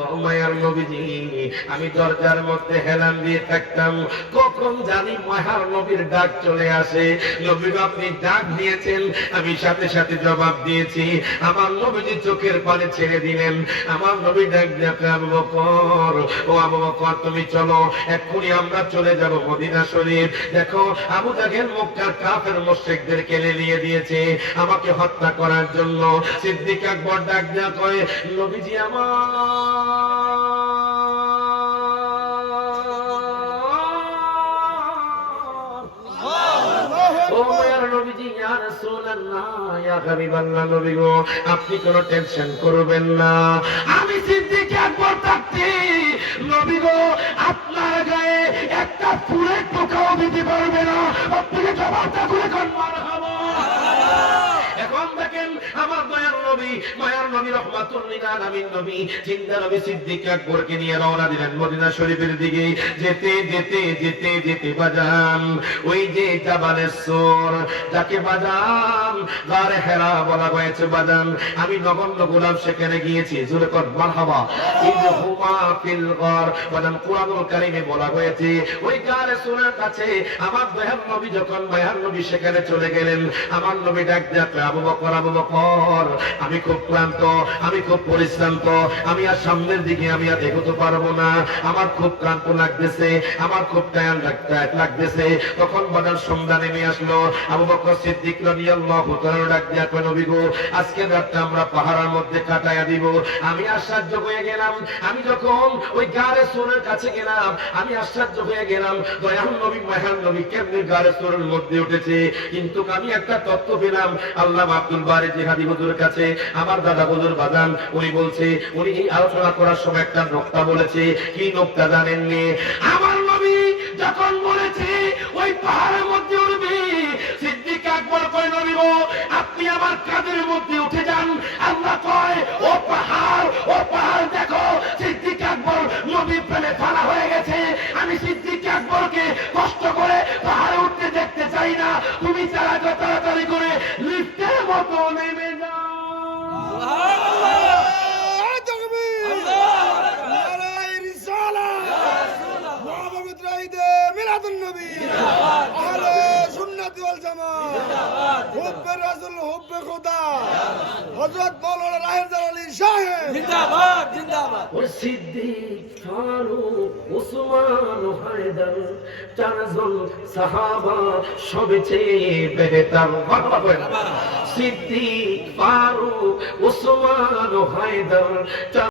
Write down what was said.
ও মায়ার নবীজি, আমি দরজার মধ্যে হেলান দিয়ে থাকতাম, কখন জানি মায়ার নবীর ডাক চলে আসে। নবী আপনি ডাক দিয়েছেন, আমি সাথে সাথে জবাব দিয়েছি। আমার নবীজি চোখের পানি ছেড়ে দিলেন। আমার নবী ডাক দেখে, আবু বকর, ও আবু বকর তুমি চলো, এক্ষুনি আমরা চলে যাব মদিনা শরীফ। দেখো আবু জাহেল মক্কার কাফের মুশরিকদের কেলে নিয়ে দিয়েছে আমাকে হত্যা করার জন্য। সিদ্দিক আকবর ডাক দেয়া কয়, নবীজি আমার আপনি কোন টেনশন করবেন না। আমি সিদ্দিক আকবর থাকতে নবী গো আপনার গায়ে একটা ফুলের পোকাও দিতে পারবে না। আপনাকে জবাবটা করে কোন মারহাবা। এখন দেখেন আমার দয়ার নবী, মায়ার নবী, রহমাতুল লিল আলামিন নবী, জিন্দা নবী সিদ্দিক আকবরকে নিয়ে রওনা দিলেন মদিনা শরীফের দিকে। যেতে যেতে যেতে যেতে বাজান ওই যে জাবালে সূর, যাকে বাজান গারে হেরা বলা হয়েছে, বাজান আমি নগণ্য গোলাম সেখানে গিয়েছি। জোরে কর মারহাবা। ইনহুমা ফিল গার, বাজান কুরআনুল কারীমে বলা হয়েছে ওই গারে সূরের কাছে আমার দয়ার নবী যখন মায়ার নবী সেখানে চলে গেলেন, আমার নবী ডাক দেয়া, আবু বকর, আবু বকর আমি খুব ক্লান্ত, আমি খুব পরিশ্রান্ত, আমি আর সামনের দিকে আমি আর এগোতে পারবো না, আমার খুব ক্লান্ত লাগতেছে, আমার খুব টায়ার্ড লাগতেছে। তখন বাজার সন্ধ্যা নেমে আসলো। আবু বকর সিদ্দিক রাদিয়াল্লাহু তাআলা ডাক দেয়া কয়, নবী গো আজকে রাতটা আমরা পাহাড়ের মধ্যে কাটায়া দিব। আমি আশ্চর্য হয়ে গেলাম, আমি যখন ওই গারে সূরের কাছে গেলাম আমি আশ্চর্য হয়ে গেলাম, দয়াল নবী মায়ার নবী কেমনে গারে সূরের মধ্যে উঠেছে। কিন্তু আমি একটা তত্ত্ব পেলাম আল্লামা আব্দুল বারী জিহাদি হুজুরের কাছে, আমার দাদা হুজুর বাজান উনি বলছে, উনি এই আলোচনা করার সময় একটা নোকতা বলেছে। কি নোকতা জানেননি? আমার নবী যখন বলেছে ওই পাহাড়ের মধ্যে উঠবে, সিদ্দিক আকবর কয়, নবী গো আপনি আমার কাঁধের মধ্যে উঠে যান। আল্লাহ কয়, ও পাহাড়, ও পাহাড় দেখো সিদ্দিক আকবর নবী প্রেমে ফানা হয়ে গেছে। আমি সিদ্দিক আকবরকে কষ্ট করে পাহাড়ে উঠতে দেখতে চাই না। তুমি তাড়াতাড়ি করে লিফটের মতো নেমে যাও। সিদ্দিক, ফারুক, উসমান, হায়দার, চারজন সাহাবা সবচেয়ে বেহতর। সিদ্দিক, ফারুক, উসমান, হায়দার।